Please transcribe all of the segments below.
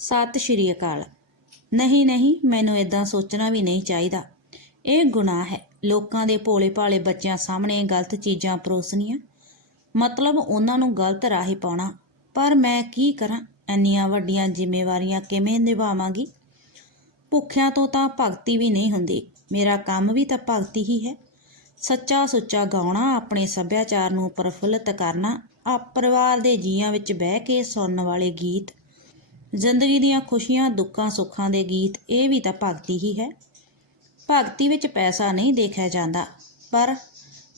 ਸਤਿ ਸ਼੍ਰੀ ਅਕਾਲ। ਨਹੀਂ ਨਹੀਂ, ਮੈਨੂੰ ਇਦਾਂ ਸੋਚਣਾ ਵੀ ਨਹੀਂ ਚਾਹੀਦਾ। ਇਹ ਗੁਨਾਹ ਹੈ। ਲੋਕਾਂ ਦੇ ਭੋਲੇ ਭਾਲੇ ਬੱਚਿਆਂ ਸਾਹਮਣੇ ਗਲਤ ਚੀਜ਼ਾਂ ਪਰੋਸਣੀਆਂ। ਮਤਲਬ ਉਹਨਾਂ ਨੂੰ ਗਲਤ ਰਾਹੇ ਪਾਉਣਾ। ਪਰ ਮੈਂ ਕੀ ਕਰਾਂ? ਇੰਨੀਆਂ ਵੱਡੀਆਂ ਜ਼ਿੰਮੇਵਾਰੀਆਂ ਕਿਵੇਂ ਨਿਭਾਵਾਂਗੀ? ਭੁੱਖਿਆਂ ਤੋਂ ਤਾਂ ਭਗਤੀ ਵੀ ਨਹੀਂ ਹੁੰਦੀ। ਮੇਰਾ ਕੰਮ ਵੀ ਤਾਂ ਭਗਤੀ ਹੀ ਹੈ। ਸੱਚਾ ਸੁੱਚਾ ਗਾਉਣਾ, ਆਪਣੇ ਸੱਭਿਆਚਾਰ ਨੂੰ ਪ੍ਰਫੁੱਲਤ ਕਰਨਾ ਆ ਪਰਿਵਾਰ ਦੇ ਜੀਆਂ ਵਿੱਚ ਬਹਿ ਕੇ ਸੁਣਨ ਵਾਲੇ ਗੀਤ ਜ਼ਿੰਦਗੀ ਦੀਆਂ ਖੁਸ਼ੀਆਂ, ਦੁੱਖਾਂ, ਸੁੱਖਾਂ ਦੇ ਗੀਤ, ਇਹ ਵੀ ਤਾਂ ਭਗਤੀ ਹੀ ਹੈ। ਭਗਤੀ ਵਿੱਚ ਪੈਸਾ ਨਹੀਂ ਦੇਖਿਆ ਜਾਂਦਾ, ਪਰ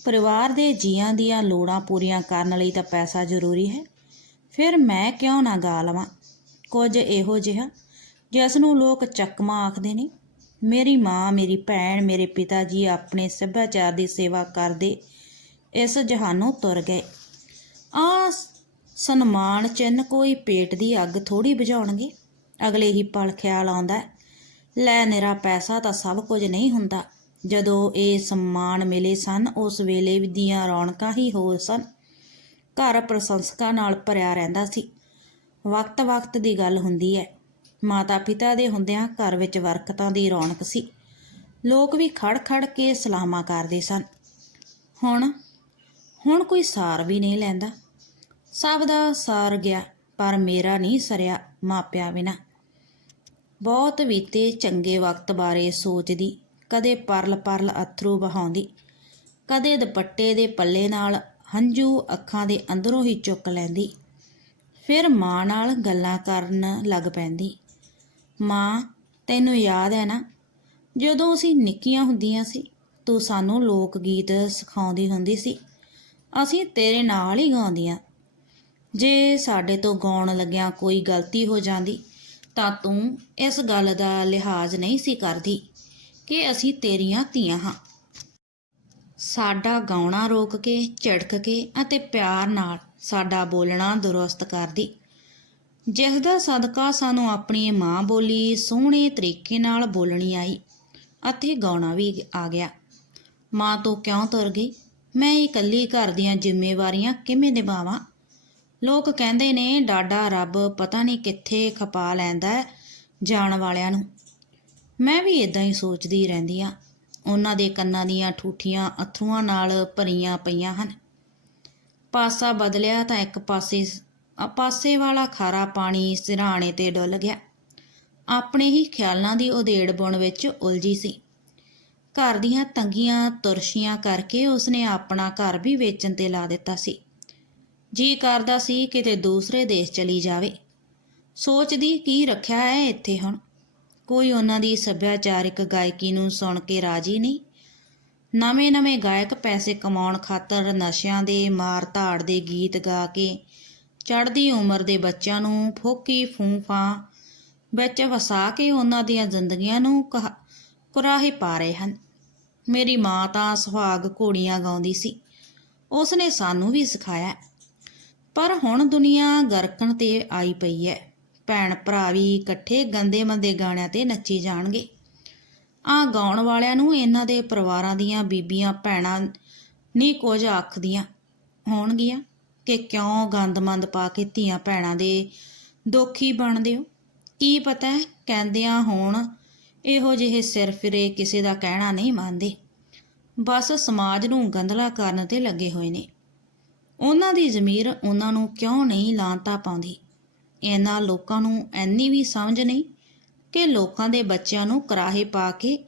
ਪਰਿਵਾਰ ਦੇ ਜੀਆਂ ਦੀਆਂ ਲੋੜਾਂ ਪੂਰੀਆਂ ਕਰਨ ਲਈ ਤਾਂ ਪੈਸਾ ਜ਼ਰੂਰੀ ਹੈ। ਫਿਰ ਮੈਂ ਕਿਉਂ ਨਾ ਗਾ ਲਵਾਂ? ਕੁਝ ਇਹੋ ਜਿਹਾ, ਜਿਸ ਨੂੰ ਲੋਕ ਚੱਕਮਾ ਆਖਦੇ ਨੇ, ਮੇਰੀ ਮਾਂ, ਮੇਰੀ ਭੈਣ, ਮੇਰੇ ਪਿਤਾ ਜੀ ਆਪਣੇ ਸੱਭਿਆਚਾਰ ਦੀ ਸੇਵਾ ਕਰਦੇ, ਇਸ ਜਹਾਨੋਂ ਤੁਰ ਗਏ। ਆ ਸਨਮਾਨ ਚਿੰਨ ਕੋਈ ਪੇਟ ਦੀ ਅੱਗ ਥੋੜੀ ਬੁਝਾਉਣਗੇ। ਅਗਲੇ ਹੀ ਪਲ ਖਿਆਲ ਆਉਂਦਾ ਲੈ ਨਿਰਾ ਪੈਸਾ ਤਾਂ ਸਭ ਕੁਝ ਨਹੀਂ ਹੁੰਦਾ। ਜਦੋਂ ਇਹ ਸਨਮਾਨ ਮਿਲੇ ਸਨ, ਉਸ ਵੇਲੇ ਦੀਆਂ ਰੌਣਕਾਂ ਹੀ ਹੋਰ ਸਨ। ਘਰ ਪ੍ਰਸ਼ੰਸਕਾਂ ਨਾਲ ਭਰਿਆ ਰਹਿੰਦਾ ਸੀ। ਵਕਤ-ਵਕਤ ਦੀ ਗੱਲ ਹੁੰਦੀ ਹੈ। ਮਾਤਾ ਪਿਤਾ ਦੇ ਹੁੰਦਿਆਂ ਘਰ ਵਿੱਚ ਵਰਕਤਾਂ ਦੀ ਰੌਣਕ ਸੀ। ਲੋਕ ਵੀ ਖੜ-ਖੜ ਕੇ ਸਲਾਮਾਂ ਕਰਦੇ ਸਨ। ਹੁਣ ਹੁਣ ਕੋਈ ਸਾਰ ਵੀ ਨਹੀਂ ਲੈਂਦਾ। ਸਭ ਦਾ ਸਾਰ ਗਿਆ, ਪਰ ਮੇਰਾ ਨਹੀਂ ਸਰਿਆ ਮਾਪਿਆਂ ਬਿਨਾ। ਬਹੁਤ ਬੀਤੇ ਚੰਗੇ ਵਕਤ ਬਾਰੇ ਸੋਚਦੀ, ਕਦੇ ਪਰਲ ਪਰਲ ਅਥਰੂ ਬਹਾਉਂਦੀ ਕਦੇ ਦੁਪੱਟੇ ਦੇ ਪੱਲੇ ਨਾਲ ਹੰਝੂ ਅੱਖਾਂ ਦੇ ਅੰਦਰੋਂ ਹੀ ਚੁੱਕ ਲੈਂਦੀ। ਫਿਰ ਮਾਂ ਨਾਲ ਗੱਲਾਂ ਕਰਨ ਲੱਗ ਪੈਂਦੀ। ਮਾਂ, ਤੈਨੂੰ ਯਾਦ ਹੈ ਨਾ? ਜਦੋਂ ਅਸੀਂ ਨਿੱਕੀਆਂ ਹੁੰਦੀਆਂ ਸੀ, ਤੂੰ ਸਾਨੂੰ ਲੋਕ ਗੀਤ ਸਿਖਾਉਂਦੀ ਹੁੰਦੀ ਸੀ। ਅਸੀਂ ਤੇਰੇ ਨਾਲ ਹੀ ਗਾਉਂਦੀਆਂ। ਜੇ ਸਾਡੇ ਤੋਂ ਗਾਉਣ ਲੱਗਿਆਂ ਕੋਈ ਗਲਤੀ ਹੋ ਜਾਂਦੀ, ਤਾਂ ਤੂੰ ਇਸ ਗੱਲ ਦਾ ਲਿਹਾਜ਼ ਨਹੀਂ ਸੀ ਕਰਦੀ ਕਿ ਅਸੀਂ ਤੇਰੀਆਂ ਧੀਆਂ ਹਾਂ। ਸਾਡਾ ਗਾਉਣਾ ਰੋਕ ਕੇ, ਝੜਕ ਕੇ ਅਤੇ ਪਿਆਰ ਨਾਲ ਸਾਡਾ ਬੋਲਣਾ ਦੁਰਸਤ ਕਰਦੀ। ਜਿਸ ਦਾ ਸਦਕਾ ਸਾਨੂੰ ਆਪਣੀ ਮਾਂ ਬੋਲੀ ਸੋਹਣੇ ਤਰੀਕੇ ਨਾਲ ਬੋਲਣੀ ਆਈ, ਅਤੇ ਗਾਉਣਾ ਵੀ ਆ ਗਿਆ। ਮਾਂ ਤੋਂ ਕਿਉਂ ਤੁਰ ਗਈ? ਮੈਂ ਇਕੱਲੀ ਘਰ ਦੀਆਂ ਜ਼ਿੰਮੇਵਾਰੀਆਂ ਕਿਵੇਂ ਨਿਭਾਵਾਂ? ਲੋਕ ਕਹਿੰਦੇ ਨੇ ਡਾਡਾ ਰੱਬ ਪਤਾ ਨਹੀਂ ਕਿੱਥੇ ਖਪਾ ਲੈਂਦਾ ਜਾਣ ਵਾਲਿਆਂ ਨੂੰ। ਮੈਂ ਵੀ ਇਦਾਂ ਹੀ ਸੋਚਦੀ ਰਹਿੰਦੀ ਆ ਉਹਨਾਂ ਦੇ ਕੰਨਾਂ ਦੀਆਂ ਠੂਠੀਆਂ ਅਥਰੂਆਂ ਨਾਲ ਭਰੀਆਂ ਪਈਆਂ ਹਨ। ਪਾਸਾ ਬਦਲਿਆ ਤਾਂ ਇੱਕ ਪਾਸੇ ਪਾਸੇ ਵਾਲਾ ਖਾਰਾ ਪਾਣੀ ਸਿਰਹਾਣੇ ਤੇ ਡੁੱਲ ਗਿਆ। ਆਪਣੇ ਹੀ ਖਿਆਲਾਂ ਦੀ ਉਧੇੜ ਬੁਣ ਵਿੱਚ ਉਲਝੀ ਸੀ। ਘਰ ਦੀਆਂ ਤੰਗੀਆਂ ਤੁਰਸ਼ੀਆਂ ਕਰਕੇ ਉਸਨੇ ਆਪਣਾ ਘਰ ਵੀ ਵੇਚਣ ਤੇ ਲਾ ਦਿੱਤਾ ਸੀ। ਜੀ ਕਰਦਾ ਸੀ ਕਿਤੇ ਦੂਸਰੇ ਦੇਸ਼ ਚਲੀ ਜਾਵੇ। ਸੋਚਦੀ ਕੀ ਰੱਖਿਆ ਹੈ ਇੱਥੇ ਹੁਣ। ਕੋਈ ਉਹਨਾਂ ਦੀ ਸੱਭਿਆਚਾਰਿਕ ਗਾਇਕੀ ਨੂੰ ਸੁਣ ਕੇ ਰਾਜੀ ਨਹੀਂ। ਨਵੇਂ-ਨਵੇਂ ਗਾਇਕ ਪੈਸੇ ਕਮਾਉਣ ਖਾਤਰ ਨਸ਼ਿਆਂ ਦੇ ਮਾਰ ਧਾੜ ਦੇ ਗੀਤ ਗਾ ਕੇ ਚੜ੍ਹਦੀ ਉਮਰ ਦੇ ਬੱਚਿਆਂ ਨੂੰ ਫੋਕੀ ਫੂੰਫਾਂ ਵਿੱਚ ਵਸਾ ਕੇ ਉਹਨਾਂ ਦੀਆਂ ਜ਼ਿੰਦਗੀਆਂ ਨੂੰ ਕਹ- ਕੁਰਾਹੇ ਪਾ ਰਹੇ ਹਨ। ਮੇਰੀ ਮਾਂ ਤਾਂ ਸੁਹਾਗ ਘੋੜੀਆਂ ਗਾਉਂਦੀ ਸੀ। ਉਸਨੇ ਸਾਨੂੰ ਵੀ ਸਿਖਾਇਆ। ਪਰ ਹੁਣ ਦੁਨੀਆ ਗਰਕਣ ਤੇ ਆਈ ਪਈ ਹੈ ਭੈਣ ਭਰਾ ਵੀ ਇਕੱਠੇ ਗੰਦੇ ਮੰਦੇ ਗਾਣਿਆਂ ਤੇ ਨੱਚੀ ਜਾਣਗੇ। ਆ ਗਾਉਣ ਵਾਲਿਆਂ ਨੂੰ ਇਹਨਾਂ ਦੇ ਪਰਿਵਾਰਾਂ ਦੀਆਂ ਬੀਬੀਆਂ ਭੈਣਾਂ ਨਹੀਂ ਕੁਝ ਆਖਦੀਆਂ ਹੋਣਗੀਆਂ ਕਿ ਕਿਉਂ ਗੰਦਮੰਦ ਪਾ ਕੇ ਧੀਆਂ ਭੈਣਾਂ ਦੇ ਦੁਖੀ ਬਣਦੇ ਹੋ? ਕੀ ਪਤਾ ਕਹਿੰਦਿਆਂ ਹੋਣ ਇਹੋ ਜਿਹੇ ਸਿਰ ਫਿਰੇ ਕਿਸੇ ਦਾ ਕਹਿਣਾ ਨਹੀਂ ਮੰਨਦੇ। ਬਸ ਸਮਾਜ ਨੂੰ ਗੰਦਲਾ ਕਰਨ ਤੇ ਲੱਗੇ ਹੋਏ ਨੇ। ਉਹਨਾਂ ਦੀ ਜ਼ਮੀਰ ਉਹਨਾਂ ਨੂੰ ਕਿਉਂ ਨਹੀਂ ਲਾਂਤਾ ਪਾਉਂਦੀ? ਇਹਨਾਂ ਲੋਕਾਂ ਨੂੰ ਐਨੀ ਵੀ ਸਮਝ ਨਹੀਂ ਕਿ ਲੋਕਾਂ ਦੇ ਬੱਚਿਆਂ ਨੂੰ ਕਰਾਹੇ ਪਾ ਕੇ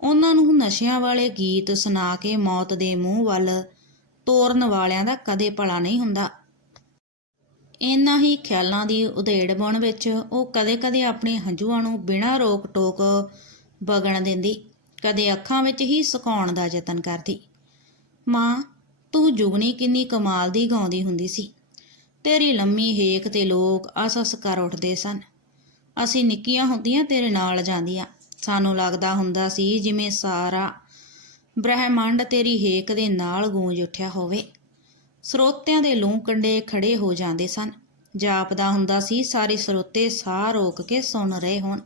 ਉਹਨਾਂ ਨੂੰ ਨਸ਼ਿਆਂ ਵਾਲੇ ਗੀਤ ਸੁਣਾ ਕੇ ਮੌਤ ਦੇ ਮੂੰਹ ਵੱਲ ਤੋਰਨ ਵਾਲਿਆਂ ਦਾ ਕਦੇ ਭਲਾ ਨਹੀਂ ਹੁੰਦਾ। ਇਨ੍ਹਾਂ ਹੀ ਖਿਆਲਾਂ ਦੀ ਉਧੇੜ ਬਣ ਵਿੱਚ ਉਹ ਕਦੇ-ਕਦੇ ਆਪਣੇ ਹੰਝੂਆਂ ਨੂੰ ਬਿਨਾਂ ਰੋਕ ਟੋਕ ਵਗਣ ਦਿੰਦੀ, ਕਦੇ ਅੱਖਾਂ ਵਿੱਚ ਹੀ ਸੁਕਾਉਣ ਦਾ ਯਤਨ ਕਰਦੀ। ਮਾਂ ਤੂੰ ਜੁਗਨੀ ਕਿੰਨੀ ਕਮਾਲ ਦੀ ਗਾਉਂਦੀ ਹੁੰਦੀ ਸੀ। ਤੇਰੀ ਲੰਮੀ ਹੇਕ ਤੇ ਲੋਕ ਆਸ-ਆਸ ਕਰ ਉੱਠਦੇ ਸਨ। ਅਸੀਂ ਨਿੱਕੀਆਂ ਹੁੰਦੀਆਂ ਤੇਰੇ ਨਾਲ ਜਾਂਦੀਆਂ। ਸਾਨੂੰ ਲੱਗਦਾ ਹੁੰਦਾ ਸੀ ਜਿਵੇਂ ਸਾਰਾ ਬ੍ਰਹਿਮੰਡ ਤੇਰੀ ਹੇਕ ਦੇ ਨਾਲ ਗੂੰਜ ਉੱਠਿਆ ਹੋਵੇ। ਸਰੋਤਿਆਂ ਦੇ ਲੂੰ ਕੰਡੇ ਖੜੇ ਹੋ ਜਾਂਦੇ ਸਨ। ਜਾਪਦਾ ਹੁੰਦਾ ਸੀ, ਸਾਰੇ ਸਰੋਤੇ ਸਾਹ ਰੋਕ ਕੇ ਸੁਣ ਰਹੇ ਹੋਣ।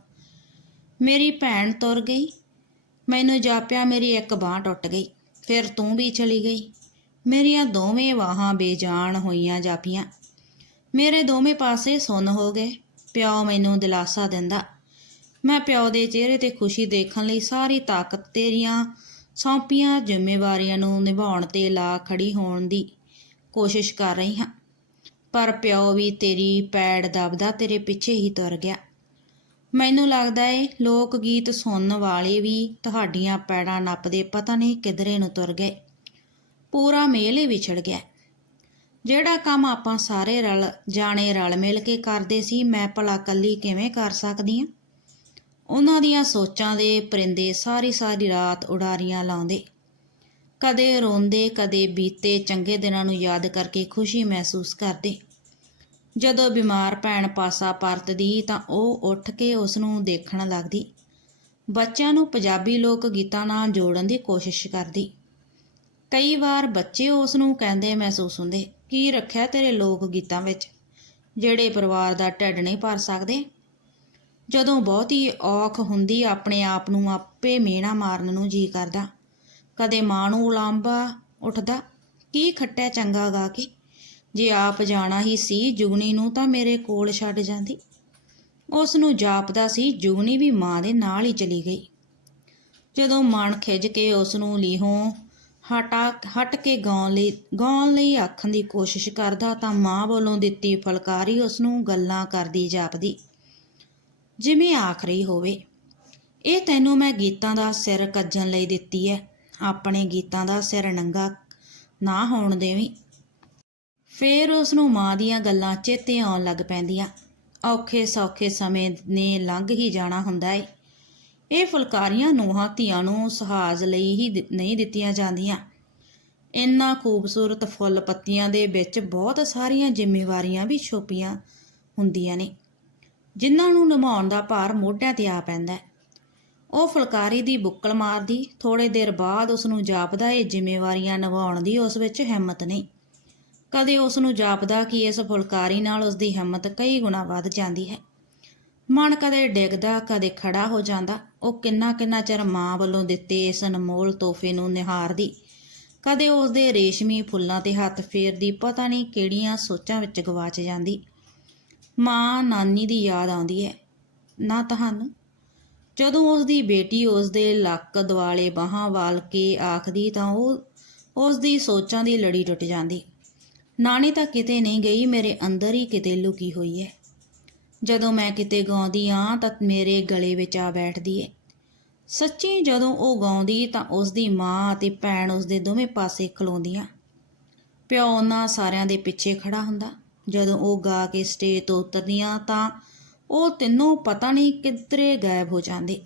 ਮੇਰੀ ਭੈਣ ਤੁਰ ਗਈ। ਮੈਨੂੰ ਜਾਪਿਆ, ਮੇਰੀ ਇੱਕ ਬਾਹ ਟੁੱਟ ਗਈ। ਫਿਰ ਤੂੰ ਵੀ ਚਲੀ ਗਈ। ਮੇਰੀਆਂ ਦੋਵੇਂ ਵਾਹਾਂ ਬੇਜਾਨ ਹੋਈਆਂ ਜਾਪੀਆਂ। ਮੇਰੇ ਦੋਵੇਂ ਪਾਸੇ ਸੁੰਨ ਹੋ ਗਏ। ਪਿਓ ਮੈਨੂੰ ਦਿਲਾਸਾ ਦਿੰਦਾ, ਮੈਂ ਪਿਓ ਦੇ ਚਿਹਰੇ ਤੇ ਖੁਸ਼ੀ ਦੇਖਣ ਲਈ ਸਾਰੀ ਤਾਕਤ ਤੇਰੀਆਂ ਸੌਂਪੀਆਂ ਜ਼ਿੰਮੇਵਾਰੀਆਂ ਨੂੰ ਨਿਭਾਉਣ ਤੇ ਲਾ ਖੜੀ ਹੋਣ ਦੀ ਕੋਸ਼ਿਸ਼ ਕਰ ਰਹੀ ਹਾਂ। ਪਰ ਪਿਓ ਵੀ ਤੇਰੀ ਪੈੜ ਦਬਦਾ ਤੇਰੇ ਪਿੱਛੇ ਹੀ ਤੁਰ ਗਿਆ। ਮੈਨੂੰ ਲੱਗਦਾ ਏ ਲੋਕ ਗੀਤ ਸੁਣਨ ਵਾਲੇ ਵੀ ਤੁਹਾਡੀਆਂ ਪੈੜਾਂ ਨੱਪਦੇ ਪਤਾ ਨਹੀਂ ਕਿਧਰੇ ਨੂੰ ਤੁਰ ਗਏ। ਪੂਰਾ ਮੇਲ ਹੀ ਵਿਛੜ ਗਿਆ। ਜਿਹੜਾ ਕੰਮ ਆਪਾਂ ਸਾਰੇ ਰਲ, ਜਾਣੇ ਰਲ ਮਿਲ ਕੇ ਕਰਦੇ ਸੀ, ਮੈਂ ਭਲਾ ਕੱਲੀ ਕਿਵੇਂ ਕਰ ਸਕਦੀ ਹਾਂ ਉਹਨਾਂ ਦੀਆਂ ਸੋਚਾਂ ਦੇ ਪਰਿੰਦੇ ਸਾਰੀ ਸਾਰੀ ਰਾਤ ਉਡਾਰੀਆਂ ਲਾਉਂਦੇ। ਕਦੇ ਰੋਂਦੇ, ਕਦੇ ਬੀਤੇ ਚੰਗੇ ਦਿਨਾਂ ਨੂੰ ਯਾਦ ਕਰਕੇ ਖੁਸ਼ੀ ਮਹਿਸੂਸ ਕਰਦੇ। ਜਦੋਂ ਬਿਮਾਰ ਭੈਣ ਪਾਸਾ ਪਰਤਦੀ, ਤਾਂ ਉਹ ਉੱਠ ਕੇ ਉਸ ਨੂੰ ਦੇਖਣ ਲੱਗਦੀ। ਬੱਚਿਆਂ ਨੂੰ ਪੰਜਾਬੀ ਲੋਕ ਗੀਤਾਂ ਨਾਲ ਜੋੜਨ ਦੀ ਕੋਸ਼ਿਸ਼ ਕਰਦੀ। ਕਈ ਵਾਰ ਬੱਚੇ ਉਸ ਨੂੰ ਕਹਿੰਦੇ ਮਹਿਸੂਸ ਹੁੰਦੇ, ਕੀ ਰੱਖਿਆ ਤੇਰੇ ਲੋਕ ਗੀਤਾਂ ਵਿੱਚ? ਜਿਹੜੇ ਪਰਿਵਾਰ ਦਾ ਢਿੱਡ ਨਹੀਂ ਭਰ ਸਕਦੇ? ਜਦੋਂ ਬਹੁਤੀ ਔਖ ਹੁੰਦੀ, ਆਪਣੇ ਆਪ ਨੂੰ ਆਪੇ ਮੇਣਾ ਮਾਰਨ ਨੂੰ ਜੀ ਕਰਦਾ। ਕਦੇ ਮਾਂ ਨੂੰ ਉਲਾਂਬਾ ਉੱਠਦਾ, ਕੀ ਖੱਟਿਆ ਚੰਗਾ ਗਾ ਕੇ? ਜੇ ਆਪ ਜਾਣਾ ਹੀ ਸੀ ਜੁਗਨੀ ਨੂੰ ਤਾਂ ਮੇਰੇ ਕੋਲ ਛੱਡ ਜਾਂਦੀ। ਉਸ ਨੂੰ ਜਾਪਦਾ ਸੀ, ਜੁਗਨੀ ਵੀ ਮਾਂ ਦੇ ਨਾਲ ਹੀ ਚਲੀ ਗਈ। ਜਦੋਂ ਮਨ ਖਿੱਚ ਕੇ ਉਸ ਨੂੰ ਲੀਹੋਂ ਹਟਾ ਹਟ ਕੇ ਗਾਉਣ ਲਈ ਗਾਉਣ ਲਈ ਆਖਣ ਦੀ ਕੋਸ਼ਿਸ਼ ਕਰਦਾ ਤਾਂ ਮਾਂ ਵੱਲੋਂ ਦਿੱਤੀ ਫਲਕਾਰੀ ਉਸ ਨੂੰ ਗੱਲਾਂ ਕਰਦੀ ਜਾਪਦੀ। ਜਿਵੇਂ ਆਖ ਰਹੀ ਹੋਵੇ, ਇਹ ਤੈਨੂੰ ਮੈਂ ਗੀਤਾਂ ਦਾ ਸਿਰ ਕੱਜਣ ਲਈ ਦਿੱਤੀ ਹੈ ਆਪਣੇ ਗੀਤਾਂ ਦਾ ਸਿਰ ਨੰਗਾ ਨਾ ਹੋਣ ਦੇਵੀਂ। ਫੇਰ ਉਸ ਨੂੰ ਮਾਂ ਦੀਆਂ ਗੱਲਾਂ ਚੇਤੇ ਆਉਣ ਲੱਗ ਪੈਂਦੀਆਂ। ਔਖੇ ਸੌਖੇ ਸਮੇਂ ਨੇ ਲੰਘ ਹੀ ਜਾਣਾ ਹੁੰਦਾ ਏ। ਇਹ ਫੁਲਕਾਰੀਆਂ ਨੂੰਹਾਂ ਧੀਆਂ ਨੂੰ ਸੁਹਾਜ ਲਈ ਹੀ ਨਹੀਂ ਦਿੱਤੀਆਂ ਜਾਂਦੀਆਂ। ਇੰਨਾ ਖੂਬਸੂਰਤ ਫੁੱਲ ਪੱਤੀਆਂ ਦੇ ਵਿੱਚ ਬਹੁਤ ਸਾਰੀਆਂ ਜ਼ਿੰਮੇਵਾਰੀਆਂ ਵੀ ਛੁਪੀਆਂ ਹੁੰਦੀਆਂ ਨੇ, ਜਿਨ੍ਹਾਂ ਨੂੰ ਨਿਭਾਉਣ ਦਾ ਭਾਰ ਮੋਢਿਆਂ ਤੇ ਆ ਪੈਂਦਾ ਹੈ। ਉਹ ਫੁਲਕਾਰੀ ਦੀ ਬੁੱਕਲ ਮਾਰਦੀ ਥੋੜੇ ਦੇਰ ਬਾਅਦ ਉਸ ਨੂੰ ਜਾਪਦਾ, ਇਹ ਜ਼ਿੰਮੇਵਾਰੀਆਂ ਨਿਭਾਉਣ ਦੀ ਉਸ ਵਿੱਚ ਹਿੰਮਤ ਨਹੀਂ। ਕਦੇ ਉਸ ਨੂੰ ਜਾਪਦਾ ਕਿ ਇਸ ਫੁਲਕਾਰੀ ਨਾਲ ਉਸ ਦੀ ਹਿੰਮਤ ਕਈ ਗੁਣਾ ਵੱਧ ਜਾਂਦੀ ਹੈ। ਮਨ ਕਦੇ ਡਿੱਗਦਾ, ਕਦੇ ਖੜਾ ਹੋ ਜਾਂਦਾ। ਉਹ ਕਿੰਨਾ ਕਿੰਨਾ ਚਿਰ ਮਾਂ ਵੱਲੋਂ ਦਿੱਤੇ ਇਸ ਅਨਮੋਲ ਤੋਹਫੇ ਨੂੰ ਨਿਹਾਰਦੀ। ਕਦੇ ਉਸ ਦੇ ਰੇਸ਼ਮੀ ਫੁੱਲਾਂ ਤੇ ਹੱਥ ਫੇਰਦੀ, ਪਤਾ ਨਹੀਂ ਕਿਹੜੀਆਂ ਸੋਚਾਂ ਵਿੱਚ ਗਵਾਚ ਜਾਂਦੀ। ਮਾਂ, ਨਾਨੀ ਦੀ ਯਾਦ ਆਉਂਦੀ ਹੈ। ਨਾ ਤੁਹਾਨੂੰ? ਜਦੋਂ ਉਸ ਦੀ ਬੇਟੀ ਉਸ ਦੇ ਲੱਕ ਦੁਆਲੇ ਬਾਹਾਂ ਵਾਲ ਕੇ ਆਖਦੀ ਤਾਂ ਉਹ ਉਸ ਦੀ ਸੋਚਾਂ ਦੀ ਲੜੀ ਟੁੱਟ ਜਾਂਦੀ। ਨਾਨੀ ਤਾਂ ਕਿਤੇ ਨਹੀਂ ਗਈ, ਮੇਰੇ ਅੰਦਰ ਹੀ ਕਿਤੇ ਲੁਕੀ ਹੋਈ ਹੈ। ਜਦੋਂ ਮੈਂ ਕਿਤੇ ਗਾਉਂਦੀ ਆ ਤਾਂ ਮੇਰੇ ਗਲੇ ਵਿੱਚ ਆ ਬੈਠਦੀ ਏ। ਸੱਚੀ ਜਦੋਂ ਉਹ ਗਾਉਂਦੀ ਤਾਂ ਉਸ ਦੀ ਮਾਂ ਅਤੇ ਭੈਣ ਉਸ ਦੇ ਦੋਵੇਂ ਪਾਸੇ ਖਲੋਂਦੀਆਂ। ਪਿਓ ਉਹਨਾਂ ਸਾਰਿਆਂ ਦੇ ਪਿੱਛੇ ਖੜਾ ਹੁੰਦਾ। ਜਦੋਂ ਉਹ ਗਾ ਕੇ ਸਟੇਜ ਤੋਂ ਉਤਰਦੀਆਂ ਤਾਂ ਉਹ ਤਿੰਨੋਂ ਪਤਾ ਨਹੀਂ ਕਿੱਧਰੇ ਗਾਇਬ ਹੋ ਜਾਂਦੇ।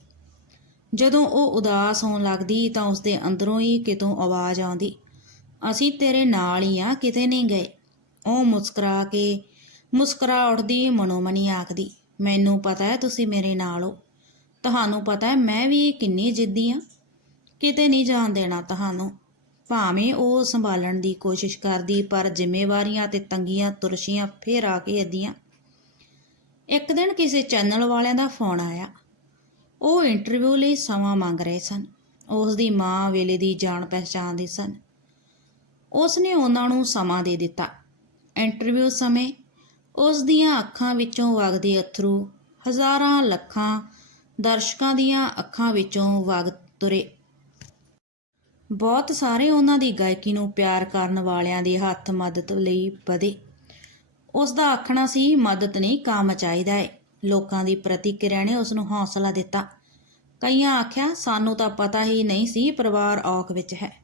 ਜਦੋਂ ਉਹ ਉਦਾਸ ਹੋਣ ਲੱਗਦੀ ਤਾਂ ਉਸ ਦੇ ਅੰਦਰੋਂ ਹੀ ਕਿਤੋਂ ਆਵਾਜ਼ ਆਉਂਦੀ, ਅਸੀਂ ਤੇਰੇ ਨਾਲ ਹੀ ਆ ਕਿਤੇ ਨਹੀਂ ਗਏ। ਉਹ ਮੁਸਕਰਾ ਕੇ ਮੁਸਕਰਾ ਉੱਠਦੀ ਮਨੋਮਨੀ ਆਖਦੀ, ਮੈਨੂੰ ਪਤਾ ਹੈ ਤੁਸੀਂ ਮੇਰੇ ਨਾਲ ਹੋ। ਤੁਹਾਨੂੰ ਪਤਾ ਹੈ ਮੈਂ ਵੀ ਕਿੰਨੀ ਜਿੱਦੀ ਆ ਕਿਤੇ ਨਹੀਂ ਜਾਣ ਦੇਣਾ ਤੁਹਾਨੂੰ। ਭਾਵੇਂ ਉਹ ਸੰਭਾਲਣ ਦੀ ਕੋਸ਼ਿਸ਼ ਕਰਦੀ, ਪਰ ਜ਼ਿੰਮੇਵਾਰੀਆਂ ਤੇ ਤੰਗੀਆਂ ਤੁਰਸ਼ੀਆਂ ਫੇਰ ਆ ਕੇ ਅੱਦੀਆਂ ਇੱਕ ਦਿਨ ਕਿਸੇ ਚੈਨਲ ਵਾਲਿਆਂ ਦਾ ਫੋਨ ਆਇਆ। ਉਹ ਇੰਟਰਵਿਊ ਲਈ ਸਮਾਂ ਮੰਗ ਰਹੇ ਸਨ। ਉਸ ਦੀ ਮਾਂ ਵੇਲੇ ਦੀ ਜਾਣ ਪਛਾਣ ਦੇ ਸਨ। ਉਸ ਨੇ ਉਹਨਾਂ ਨੂੰ ਸਮਾਂ ਦੇ ਦਿੱਤਾ। ਇੰਟਰਵਿਊ ਸਮੇਂ ਉਸ ਦੀਆਂ ਅੱਖਾਂ ਵਿੱਚੋਂ ਵਗਦੇ ਅਥਰੂ, ਹਜ਼ਾਰਾਂ ਲੱਖਾਂ ਦਰਸ਼ਕਾਂ ਦੀਆਂ ਅੱਖਾਂ ਵਿੱਚੋਂ ਵਗ ਤੁਰੇ। ਬਹੁਤ ਸਾਰੇ ਉਹਨਾਂ ਦੀ ਗਾਇਕੀ ਨੂੰ ਪਿਆਰ ਕਰਨ ਵਾਲਿਆਂ ਦੇ ਹੱਥ ਮਦਦ ਲਈ ਵਧੇ। ਉਸ ਦਾ ਆਖਣਾ ਸੀ, ਮਦਦ ਨਹੀਂ, ਕੰਮ ਚਾਹੀਦਾ ਹੈ ਲੋਕਾਂ ਦੀ ਪ੍ਰਤੀਕਿਰਿਆ ਨੇ ਉਸ ਨੂੰ ਹੌਸਲਾ ਦਿੱਤਾ। ਕਈਆਂ ਆਖਿਆ, ਸਾਨੂੰ ਤਾਂ ਪਤਾ ਹੀ ਨਹੀਂ ਸੀ, ਪਰਿਵਾਰ ਔਖ ਵਿੱਚ ਹੈ।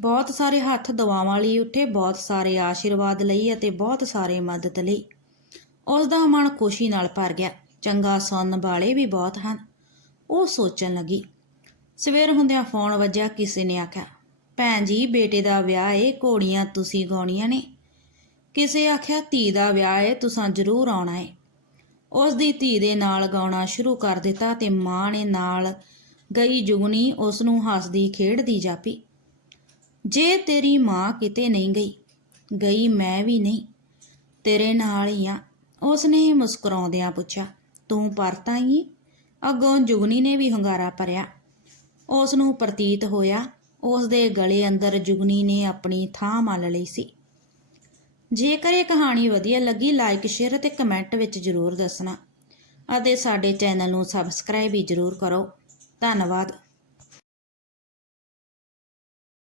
ਬਹੁਤ ਸਾਰੇ ਹੱਥ ਦੁਆਵਾਂ ਲਈ ਉੱਠੇ, ਬਹੁਤ ਸਾਰੇ ਆਸ਼ੀਰਵਾਦ ਲਈ ਅਤੇ ਬਹੁਤ ਸਾਰੇ ਮਦਦ ਲਈ। ਉਸ ਦਾ ਮਨ ਖੁਸ਼ੀ ਨਾਲ ਭਰ ਗਿਆ। ਚੰਗਾ ਸੁਣਨ ਵਾਲੇ ਵੀ ਬਹੁਤ ਹਨ। ਉਹ ਸੋਚਣ ਲੱਗੀ। ਸਵੇਰ ਹੁੰਦਿਆਂ ਫੋਨ ਵੱਜਿਆ, ਕਿਸੇ ਨੇ ਆਖਿਆ, ਭੈਣ ਜੀ, ਬੇਟੇ ਦਾ ਵਿਆਹ ਏ, ਘੋੜੀਆਂ ਤੁਸੀਂ ਗਾਉਣੀਆਂ ਨੇ? ਕਿਸੇ ਆਖਿਆ, ਧੀ ਦਾ ਵਿਆਹ ਏ, ਤੁਸੀਂ ਜ਼ਰੂਰ ਆਉਣਾ ਏ। ਉਸ ਦੀ ਧੀ ਦੇ ਨਾਲ ਗਾਉਣਾ ਸ਼ੁਰੂ ਕਰ ਦਿੱਤਾ ਤੇ ਮਾਂ ਨੇ ਨਾਲ ਗਈ ਜੁਗਨੀ, ਉਸ ਨੂੰ ਹੱਸਦੀ ਖੇਡਦੀ ਜਾਪੀ। ਜੇ ਤੇਰੀ ਮਾਂ ਕਿਤੇ ਨਹੀਂ ਗਈ ਗਈ ਮੈਂ ਵੀ ਨਹੀਂ। ਤੇਰੇ ਨਾਲ ਹੀ ਆ। ਉਸਨੇ ਮੁਸਕਰਾਉਂਦਿਆਂ ਪੁੱਛਿਆ, ਤੂੰ ਪਰਤਾਂ ਹੀ? ਅੱਗੋਂ ਜੁਗਨੀ ਨੇ ਵੀ ਹੰਗਾਰਾ ਭਰਿਆ। ਉਸ ਨੂੰ ਪ੍ਰਤੀਤ ਹੋਇਆ ਉਸ ਦੇ ਗਲੇ ਅੰਦਰ ਜੁਗਨੀ ਨੇ ਆਪਣੀ ਥਾਂ ਮੱਲ ਲਈ ਸੀ। ਜੇਕਰ ਇਹ ਕਹਾਣੀ ਵਧੀਆ ਲੱਗੀ ਲਾਈਕ ਸ਼ੇਅਰ ਅਤੇ ਕਮੈਂਟ ਵਿੱਚ ਜ਼ਰੂਰ ਦੱਸਣਾ ਅਤੇ ਸਾਡੇ ਚੈਨਲ ਨੂੰ ਸਬਸਕ੍ਰਾਈਬ ਵੀ ਜ਼ਰੂਰ ਕਰੋ। ਧੰਨਵਾਦ।